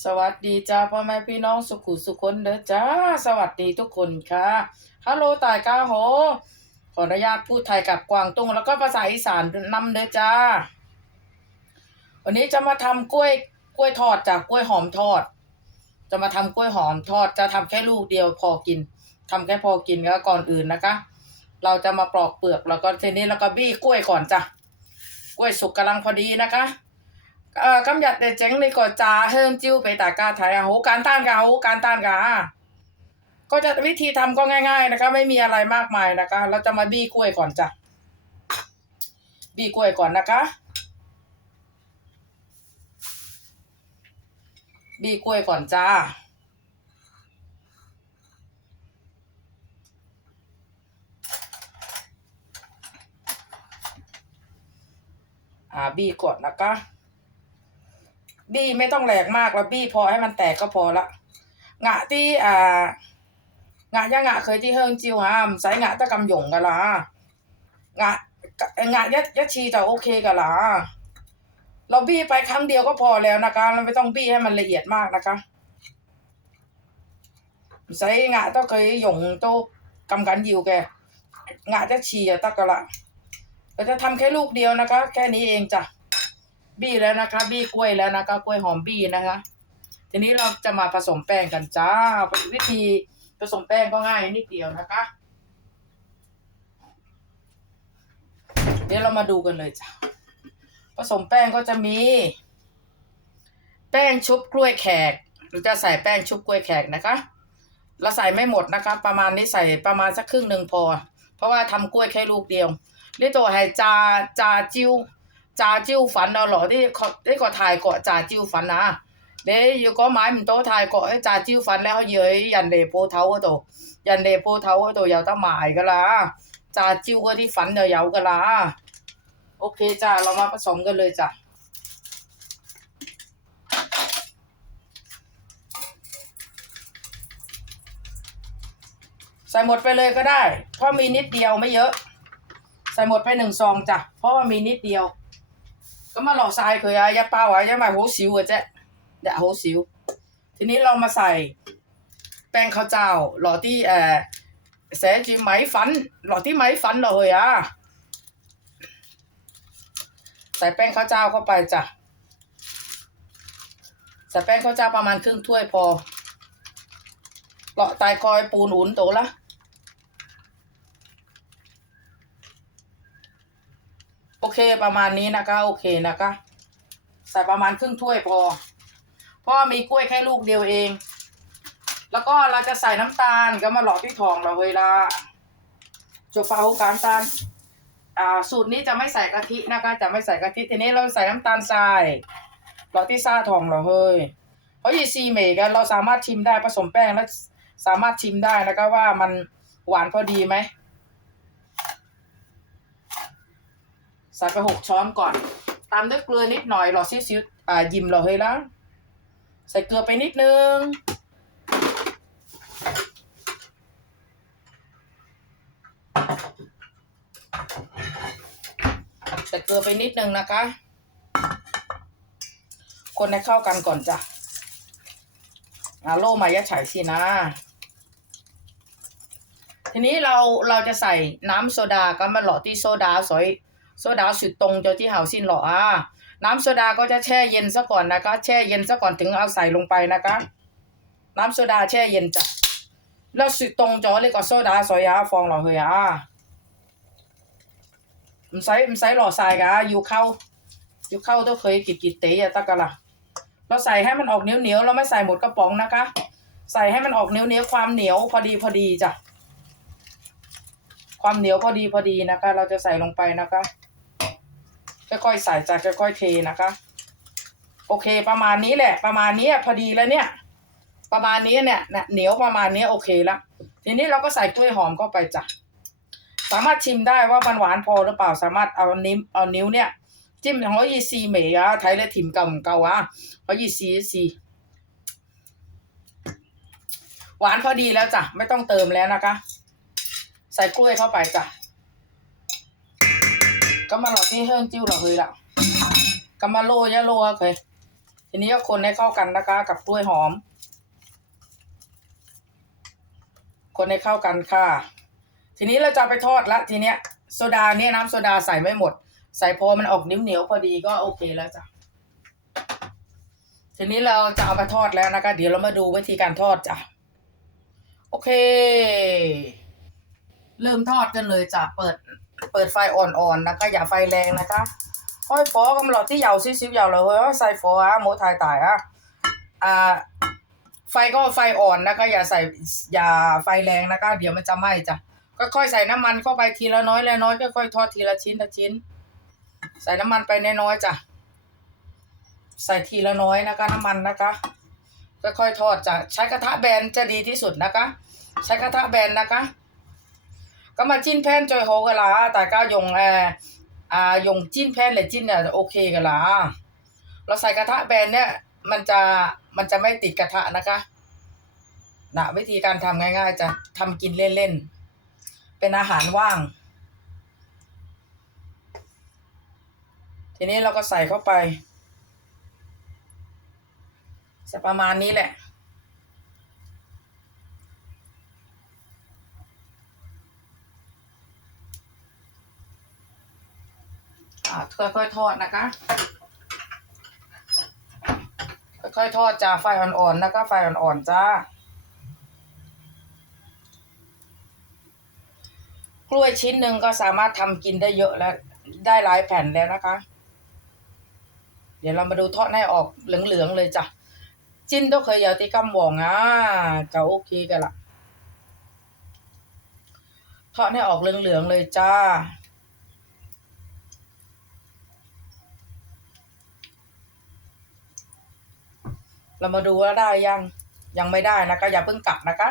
สวัสดีจ้าพ่อแม่พี่น้องสุขุสุคนเด้อจ้า สวัสดีทุกคนค่ะฮัลโหลตายกาโห ขออนุญาตพูดไทยกับกวางตุ้งแล้วก็ภาษาอีสานนำเด้อจ้า วันนี้จะมาทำกล้วยกล้วยทอดจากกล้วยหอมทอด จะมาทำกล้วยหอมทอดจะทำแค่ลูกเดียวพอกินทำแค่พอกินแล้วก่อนอื่นนะคะ เราจะมาปลอกเปลือกแล้วก็ทีนี้แล้วก็บี้กล้วยก่อนจ้ะกล้วยสุกกำลังพอดีนะคะ 诶，今日诶整呢个炸香蕉俾大家睇啊，好简单㗎，好简单㗎ก็จะวิธีทำก็ง่ายๆนะคะ ไม่มีอะไรมากมายนะคะ เราจะมาบี้กล้วยก่อนจ้ะ บี้กล้วยก่อนนะคะ บี้กล้วยก่อนจ้า อ่า บี้ก่อนนะคะ บี้ไม่ต้องแหลกมากแล้บี้พอให้มันแตกก็พอละงะที่อ่างะย่างะเคยที่เฮิงจิวฮามใส่งะตะกำหยงกันละงะงะยัดยัดชีจะโอเคกันละเราบี้ไปครั้งเดียวก็พอแล้วนะคะเราไม่ต้องบี้ให้มันละเอียดมากนะคะใส่งะต้องเคยหยงโตกำกันยิวแกงะจะชีจะตะกะละเราจะทำแค่ลูกเดียวนะคะ แค่นี้เองจ้ะ บี้แล้วนะคะบี้กล้วยแล้วนะคะกล้วยหอมบี้นะคะ ทีนี้เราจะมาผสมแป้งกันจ้า วิธีผสมแป้งก็ง่ายนิดเดียวนะคะ เดี๋ยวเรามาดูกันเลยจ้ะผสมแป้งก็จะมี แป้งชุบกล้วยแขกเราจะใส่แป้งชุบกล้วยแขกนะคะเราใส่ไม่หมดนะคะ ประมาณนี้ใส่ประมาณสักครึ่งหนึ่งพอ เพราะว่าทำกล้วยแค่ลูกเดียวนี่ตัวไฮจาจาจิ้ว จ่าจิ้วฝันเอาหรอที่ที่ก็ถ่ายเกาะจ่าจิ้วฝันนะเดี๋ยวก็ไม้มันโตถ่ายเกาะจ่าจิ้วฝันแล้วเย้ยยันเดโพเท้าก็โตยันเดโพเท้าก็โตยาวตั้งหมายก็ละจ่าจิ้วก็ที่ฝันเดียาวก็ละโอเคจ้าเรามาผสมกันเลยจ้ะใส่หมดไปเลยก็ได้ เพราะมีนิดเดียวไม่เยอะ ใส่หมดไปหนึ่งซองจ้ะเพราะว่ามีนิดเดียว 咁啊落晒佢啊，一包啊，因为好少嘅啫，日好少。ทีนี้เรามาใส่แป้งข้าวเจ้า落啲诶写住米粉，落啲米粉落去啊，ใส่แป้งข้าวเจ้าเข้าไปจ้ะ ใส่แป้งข้าวเจ้าประมาณครึ่งถ้วยพอเลาะตายคอยปูนอุ่นโตละ โอเคประมาณนี้นะคะ โอเคนะคะ ใส่ประมาณครึ่งถ้วยพอเพราะว่ามีกล้วยแค่ลูกเดียวเอง แล้วก็เราจะใส่น้ำตาลก็มาหลอกที่ทองเราเวลาจบฟาหูการตาลอ่าสูตรนี้จะไม่ใส่กะทินะคะ จะไม่ใส่กะทิทีนี้เราใส่น้ำตาลทรายหลอกที่ซ่าทองเราเฮ้ยเพราะยีซีเมกันเราสามารถชิมได้ผสมแป้งแล้วสามารถชิมได้นะคะว่ามันหวานพอดีไหม ส่ไปหกช้อนก่อน ตามด้วยเกลือนิดหน่อยหลอดซิ้วอ่ายิมเราเฮ้ยแล้ว ใส่เกลือไปนิดนึง ใส่เกลือไปนิดนึงนะคะ คนให้เข้ากันก่อนจ้ะอาโลมายะฉายสินะ ทีนี้เราเราจะใส่น้ำโซดาก็มาหล่อที่โซดาสอย โซดาสุดตรงเจ้าที่เห่าสิ้นหรออะน้ำโซดาก็จะแช่เย็นซะก่อนนะคะ แช่เย็นซะก่อนถึงเอาใส่ลงไปนะคะ น้ำโซดาแช่เย็นจ้ะแล้วสุดตรงจอเลยก็โซดาซอยาฟองหรอเฮียอะไม่ใช่ไม่ใช่หล่อใส่กะอยู่เข้า อยู่เข้าต้องเคยกิดกิดเตะตะกะละเราใส่ให้มันออกเหนียวเหนียวเราไม่ใส่หมดกระป๋องนะคะ ใส่ให้มันออกเหนียวเหนียวความเหนียวพอดีพอดีจ้ะความเหนียวพอดีพอดีนะคะ เราจะใส่ลงไปนะคะ ค่อยๆใส่จากค่อยๆเทนะคะ โอเค ประมาณนี้แหละ ประมาณนี้พอดีแล้วเนี่ย ประมาณนี้เนี่ยเนี่ยเหนียวประมาณนี้โอเคละทีนี้เราก็ใส่กล้วยหอมเข้าไปจ้ะสามารถชิมได้ว่ามันหวานพอหรือเปล่าสามารถเอานิ้วเอานิ้วเนี่ย จิ้มของยีซีเหมยอะไทยและถิ่มเก่าเก่าอะเขายีซีซีหวานพอดีแล้วจ้ะไม่ต้องเติมแล้วนะคะ ใส่กล้วยเข้าไปจ้ะ ก็มาเราที่เฮิร์นจิ้วเราเลยละก็มาโรยะโรลเคยทีนี้ก็คนให้เข้ากันนะคะ กับกล้วยหอม คนให้เข้ากันค่ะ ทีนี้เราจะไปทอดละทีเนี้ยโซดาเนี่ยน้ำโซดาใส่ไม่หมด ใส่พอมันออกนิ้วเหนียวพอดีก็โอเคแล้วจ้ะทีนี้เราจะเอาไปทอดแล้วนะคะ เดี๋ยวเรามาดูวิธีการทอดจ้ะโอเค เริ่มทอดกันเลยจ้ะเปิด เปิดไฟอ่อนๆนะคะ อย่าไฟแรงนะคะค่อยฟอกำลอดที่เยาซิ้วๆเหยาเลยเฮ้ยใส่ฟออะโมทายตายอะอ่าไฟก็ไฟอ่อนนะคะ อย่าใส่อย่าไฟแรงนะคะ เดี๋ยวมันจะไหม้จ้ะค่อยๆใส่น้ำมันเข้าไปทีละน้อยละน้อยค่อยๆทอดทีละชิ้นละชิ้น ใส่น้ำมันไปน้อยๆจ้ะใส่ทีละน้อยนะคะ น้ำมันนะคะค่อยๆทอดจ้ะใช้กระทะแบนจะดีที่สุดนะคะ ใช้กระทะแบนนะคะ ก็มาจิ้นแผ่นจอยโฮกันละแต่ก็ยงเอออ่ายงจิ้นแผ่นหรือจิ้นเนี่ยโอเคกันละเราใส่กระทะแบนเนี่ยมันจะมันจะไม่ติดกระทะนะคะนะวิธีการทำง่าย ๆ จะทำกินเล่นๆ เป็นอาหารว่าง ทีนี้เราก็ใส่เข้าไปจะประมาณนี้แหละ ค่อยๆทอดนะคะ ค่อยๆทอดจ้าไฟอ่อนๆนะคะไฟอ่อนๆจ้ากล้วยชิ้นหนึ่งก็สามารถทำกินได้เยอะแล้วได้หลายแผ่นแล้วนะคะ เดี๋ยวเรามาดูทอดให้ออกเหลืองๆเลยจ้ะจิ้นต้องเคยยาวตีกำหว่องอะจะโอเคกันละทอดให้ออกเหลืองๆเลยจ้า เรามาดูว่าได้ยังยังไม่ได้นะคะ อย่าเพิ่งกลับนะคะ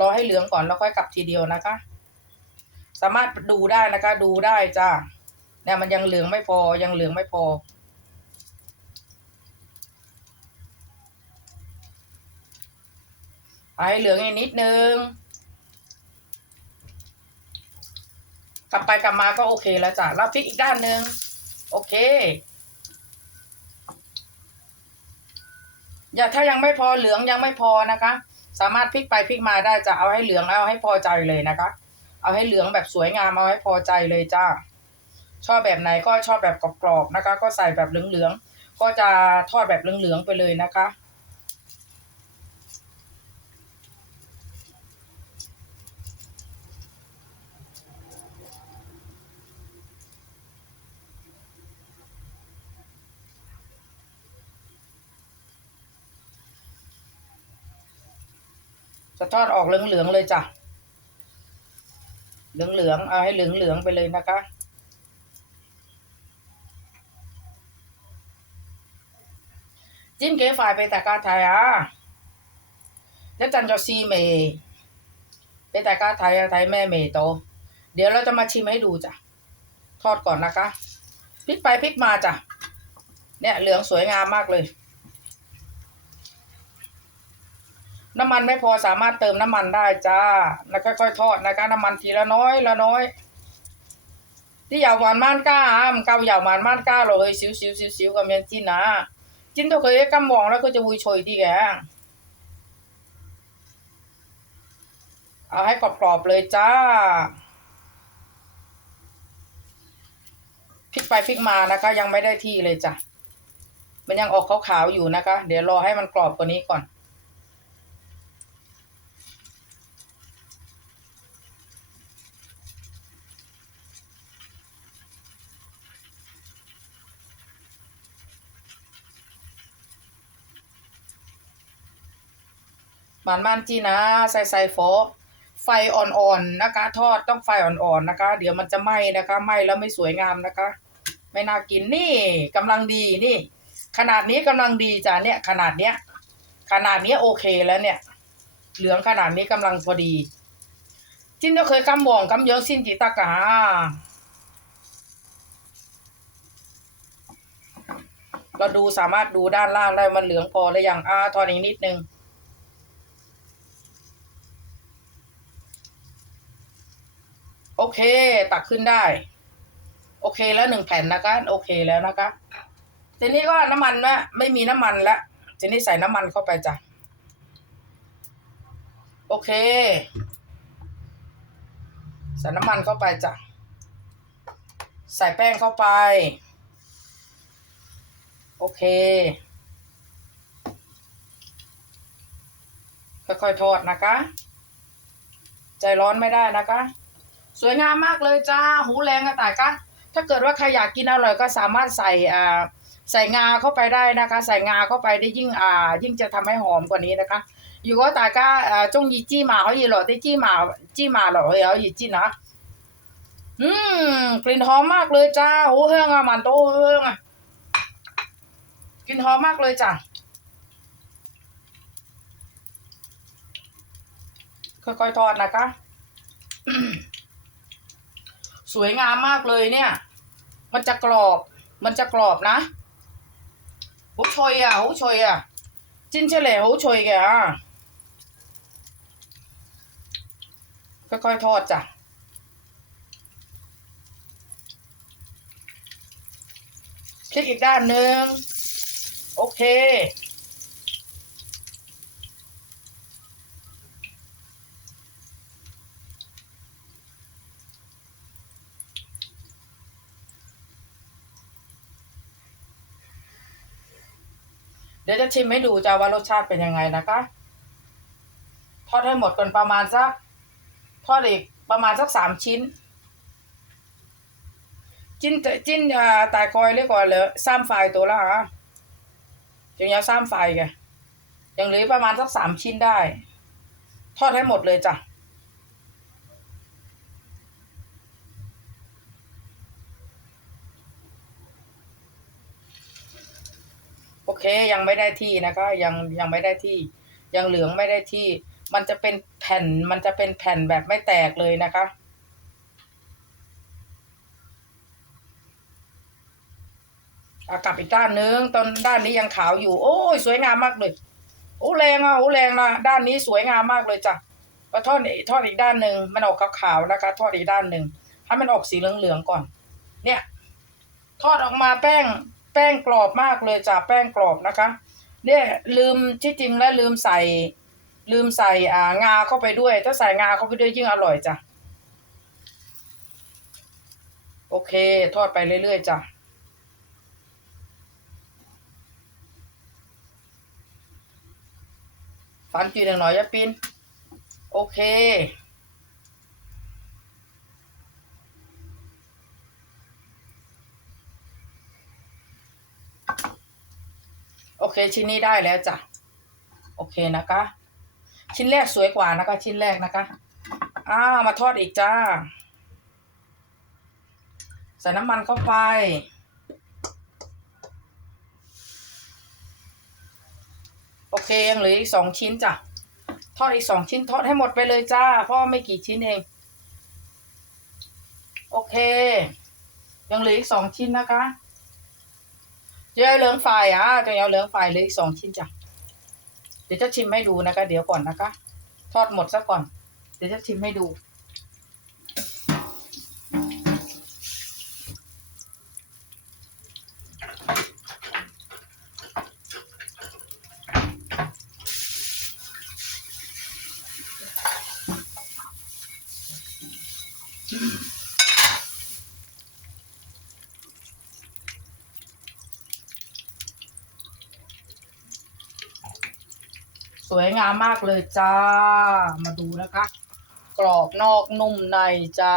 รอให้เหลืองก่อนแล้วค่อยกลับทีเดียวนะคะ สามารถดูได้นะคะ ดูได้จ้าเนี่ยมันยังเหลืองไม่พอยังเหลืองไม่พอ ไปเหลืองอีกนิดนึง กลับไปกลับมาก็โอเคแล้วจ้ะแล้วพลิกอีกด้านหนึ่งโอเค อย่าถ้ายังไม่พอเหลืองยังไม่พอนะคะ สามารถพลิกไปพลิกมาได้จะเอาให้เหลืองเอาให้พอใจเลยนะคะ เอาให้เหลืองแบบสวยงามเอาให้พอใจเลยจ้าชอบแบบไหนก็ชอบแบบกรอบๆนะคะ ก็ใส่แบบเหลืองๆก็จะทอดแบบเหลืองๆไปเลยนะคะ จะทอดออกเหลืองๆเลยจ้ะ เหลืองๆเอาให้เหลืองๆไปเลยนะคะจิ้มเก๋ฝ่ายไปแต่กาไทยอะแล้วจันจะซีเมย์ไปแต่กาไทยอะไทยแม่เมย์โต เดี๋ยวเราจะมาชิมให้ดูจ้ะ ทอดก่อนนะคะพลิกไปพลิกมาจ้ะ เนี่ยเหลืองสวยงามมากเลย น้ำมันไม่พอสามารถเติมน้ำมันได้จ้าแล้วค่อยๆทอดนะคะน้ำมันทีละน้อยละน้อยที่ยาวหวานม่านก้ามเกายาวหวานม่านก้าเลยสิวสิวสิวสิวกับเมียนจิ้นนะจินตัวเคยกำมองแล้วก็จะวุยชยที่แกเอาให้กรอบๆเลยจ้าพลิกไปพลิกมานะคะ ยังไม่ได้ที่เลยจ้ะมันยังออกขาวๆอยู่นะคะ เดี๋ยวรอให้มันกรอบกว่านี้ก่อน มันมันจีนะ ใส่ใส่โฟไฟอ่อนๆนะคะ ทอดต้องไฟอ่อนๆนะคะ เดี๋ยวมันจะไหม้นะคะไหม้แล้วไม่สวยงามนะคะ ไม่น่ากินนี่กำลังดีนี่ ขนาดนี้กำลังดีจ้ะเนี่ย ขนาดเนี้ย ขนาดเนี้ยโอเคแล้วเนี่ย เหลืองขนาดนี้กำลังพอดีจิ้นก็เคยกำหว่องกำเยอะสิ้นจิตากาเราดูสามารถดูด้านล่างได้มันเหลืองพอหรือยังอ่าทอดอีกนิดนึง โอเค ตักขึ้นได้ โอเคแล้วหนึ่งแผ่นนะคะโอเคแล้วนะคะทีนี้ก็น้ำมันนะไม่มีน้ำมันแล้วทีนี้ใส่น้ำมันเข้าไปจ้ะโอเคใส่น้ำมันเข้าไปจ้ะใส่แป้งเข้าไป โอเค ค่อยๆทอดนะคะ ใจร้อนไม่ได้นะคะ สวยงามมากเลยจ้าหูแรงกระต่ายก้นถ้าเกิดว่าใครอยากกินอร่อยก็สามารถใส่อ่าใส่งาเข้าไปได้นะคะ ใส่งาเข้าไปได้ยิ่งอ่า ยิ่งจะทำให้หอมกว่านี้นะคะอยู่ก็ตาก้าอ่าจงยีจี้มาเขายีหล่อได้จี้มาจี้มาหล่อเขายีจี้นะอืมกลิ่นหอมมากเลยจ้าโอ้เฮือ่อะมันโตเฮืองอะกลิ่นหอมมากเลยจ้าค่อยๆทอดนะคะ สวยงามมากเลยเนี่ย มันจะกรอบ มันจะกรอบนะหูชอยอะหูชอยอะ จิ้นเฉลี่ยหูชอยแกอะค่อยๆทอดจ้ะพลิกอีกด้านหนึ่งโอเค ดี๋ยวจะชิมให้ดูจ้าว่ารสชาติเป็นยังไงนะคะทอดให้หมดก่อนประมาณสักทอดอีกประมาณสักสามชิ้นชิ้นชิ้นอ่าตายคอยเรียกว่าเหลือสามไฟตัวละฮะจึงยาวสามไฟแกยังเหลือประมาณสักสามชิ้นได้ ทอดให้หมดเลยจ้ะ เคยังไม่ได้ที่นะคะยังยังไม่ได้ที่ ยังเหลืองไม่ได้ที่ มันจะเป็นแผ่นมันจะเป็นแผ่นแบบไม่แตกเลยนะคะกลับอีกด้านนึงตอนด้านนี้ยังขาวอยู่ โอ้ยสวยงามมากเลยโอ้แรงอะโอ้แรงนะด้านนี้สวยงามมากเลยจ้ะก็ทอดอีทอดอีกด้านหนึ่งมันออกขาวๆนะคะทอดอีกด้านหนึ่งให้มันออกสีเหลืองๆก่อน เนี่ย ทอดออกมาแป้ง แป้งกรอบมากเลยจ้ะแป้งกรอบนะคะ เนี่ยลืมที่จริงแล้วลืมใส่ ลืมใส่อ่างาเข้าไปด้วย ถ้าใส่งาเข้าไปด้วยยิ่งอร่อยจ้ะโอเค ทอดไปเรื่อยๆจ้ะฟันจีหนึ่งหน่อยยะปินโอเค โอเค ชิ้นนี้ได้แล้วจ้ะ โอเคนะคะ ชิ้นแรกสวยกว่านะคะ ชิ้นแรกนะคะอ้ามาทอดอีกจ้า ใส่น้ำมันเข้าไป โอเคยังเหลืออีกสองชิ้นจ้ะ ทอดอีกสองชิ้นทอดให้หมดไปเลยจ้า เพราะว่าไม่กี่ชิ้นเอง โอเค ยังเหลืออีกสองชิ้นนะคะ เดี๋ยเหลืองไฟอะจะเอาเหลืองไฟเลยอีกสองชิ้นจ้ะเดี๋ยวจะชิมให้ดูนะคะ เดี๋ยวก่อนนะคะ ทอดหมดซะก่อน เดี๋ยวจะชิมให้ดู วยงามมากเลยจ้า มาดูนะคะ กรอบนอกนุ่มในจ้า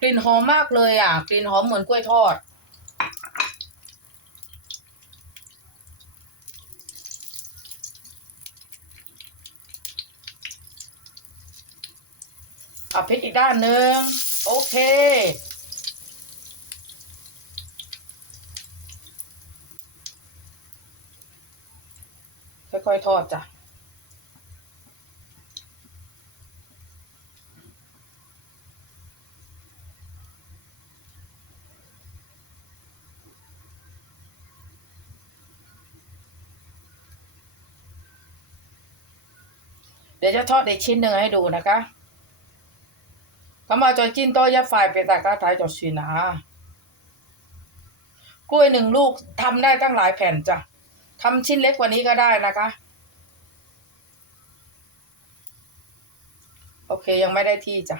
กลิ่นหอมมากเลยอะ กลิ่นหอมเหมือนกล้วยทอดเอาพริกอีกด้านหนึ่งโอเค ค่อยทอดจ้ะเดี๋ยวจะทอดอีกชิ้นหนึ่งให้ดูนะคะทำมาจอยจิ้นโตยับไฟไปตากระถายจอดสีนะกล้วยหนึ่งลูกทำได้ตั้งหลายแผ่นจ้ะ ทำชิ้นเล็กกว่านี้ก็ได้นะคะ โอเคยังไม่ได้ที่จ้ะ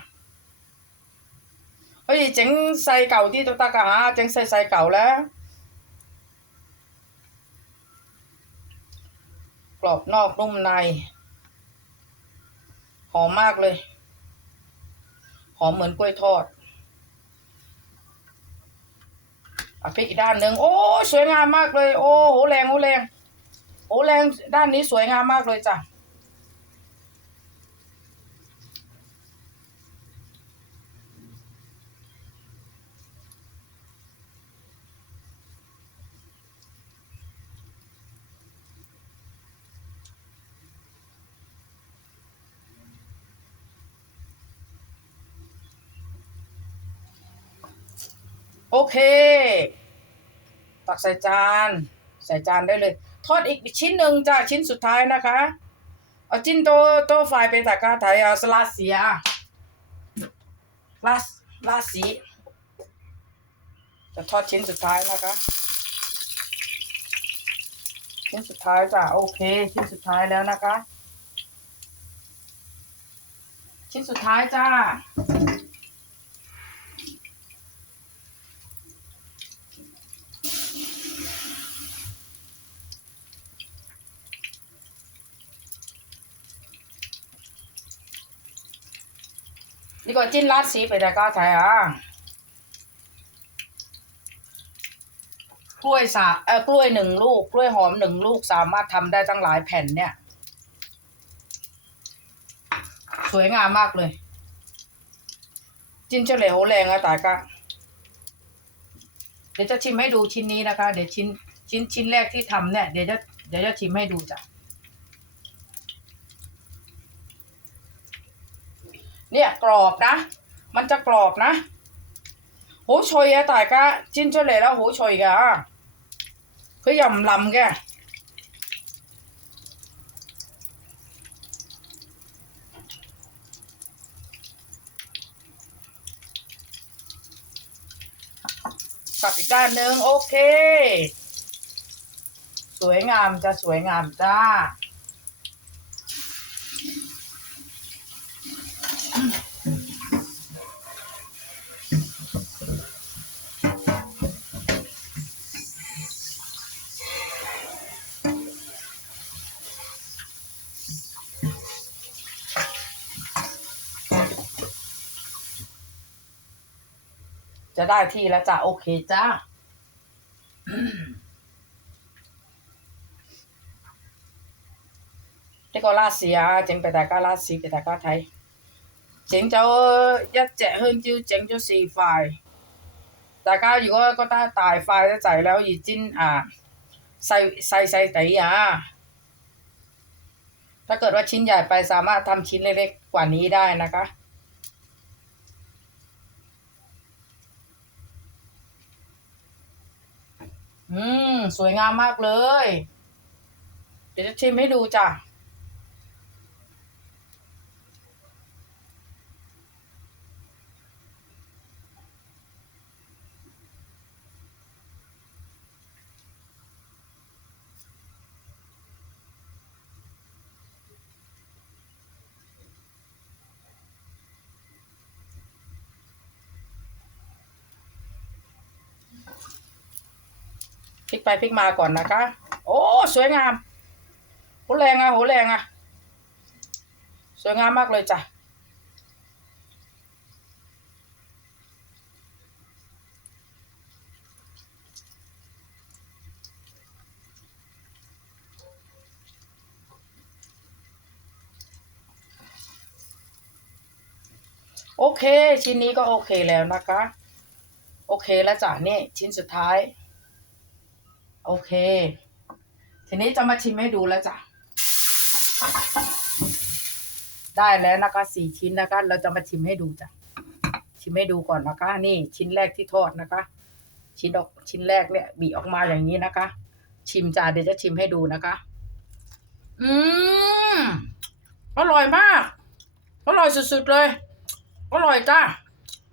เฮ้ยเจ๋งใส่เก่าที่ตัวตากะหาเจ๋งใส่ใส่เก่าแล้วกรอบนอกนุ่มใน หอมมากเลย หอมเหมือนกล้วยทอด อะพลิกอีกด้านหนึ่งโอ้สวยงามมากเลย โอ้โหแรงโหแรงโอ้แรงด้านนี้สวยงามมากเลยจ้ะ เค ตักใส่จาน ใส่จานได้เลย ทอดอีกชิ้นหนึ่งจ้ะชิ้นสุดท้ายนะคะเอาจิ้นโตโตไฟเป็นตะกาไทยเอาสลัดเสียลาสลาสีจะทอดชิ้นสุดท้ายนะคะ ชิ้นสุดท้ายจ้ะโอเค ชิ้นสุดท้ายแล้วนะคะ ชิ้นสุดท้ายจ้า 이거 찐라스입에다가 다야 กล้วยสาเออกล้วยหนึ่งลูก กล้วยหอมหนึ่งลูกสามารถทำได้ตั้งหลายแผ่นเนี่ย สวยงามมากเลย จินเฉลียวแรงอะตายกะเดี๋ยวจะชิมให้ดูชิ้นนี้นะคะ เดี๋ยวชิ้นชิ้นชิ้นแรกที่ทำเนี่ย เดี๋ยวจะเดี๋ยวจะชิมให้ดูจ้ะ เนี่ยกรอบนะ มันจะกรอบนะโหชอยอะตายกะจิ้นเฉลยแล้วโหชอยกคือยำลำแกกลับอีกด้านหนึ่งโอเค สวยงามจะสวยงามจ้า จะได้ที่แล้วจ้ะโอเคจ้า 呢个拉丝啊，整俾大家拉丝俾大家睇。 整咗一只香蕉，整咗四块。大家如果觉得大块得滞咧，可以煎啊细细细地啊。ถ้าเกิดว่าชิ้นใหญ่ไปสามารถทำชิ้นเล็กๆกว่านี้ได้นะคะ อืม สวยงามมากเลย เดี๋ยวจะชิมให้ดูจ้ะ พลิกไปพลิกมาก่อนนะคะ โอ้สวยงามโหแรงอะโหแรงอะสวยงามมากเลยจ้ะโอเค ชิ้นนี้ก็โอเคแล้วนะคะ โอเคแล้วจ้ะนี่ชิ้นสุดท้าย โอเค ทีนี้จะมาชิมให้ดูแล้วจ้ะ ได้แล้วนะคะสี่ชิ้นนะคะ เราจะมาชิมให้ดูจ้ะ ชิมให้ดูก่อนนะคะ นี่ชิ้นแรกที่ทอดนะคะ ชิ้นออกชิ้นแรกเนี่ยบีออกมาอย่างนี้นะคะ ชิมจ้ะเดี๋ยวจะชิมให้ดูนะคะ อืมอร่อยมาก อร่อยสุดๆเลย อร่อยจ้ะ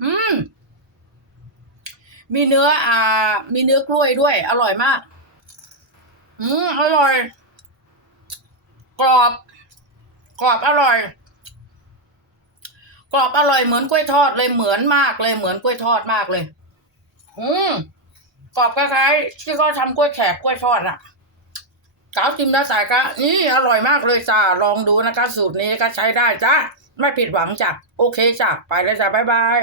อืมมีเนื้ออ่า มีเนื้อกล้วยด้วย อร่อยมาก อืมอร่อย กรอบ กรอบอร่อย กรอบอร่อยเหมือนกล้วยทอดเลยเหมือนมากเลยเหมือนกล้วยทอดมากเลย อืมกรอบคล้ายๆที่เขาทำกล้วยแขกกล้วยทอดอะกาวจิมนะสายกะนี่อร่อยมากเลยจ้าลองดูนะคะ สูตรนี้ก็ใช้ได้จ้าไม่ผิดหวังจ้ะโอเคจ้ะไปแล้วจ้ะบ๊ายบาย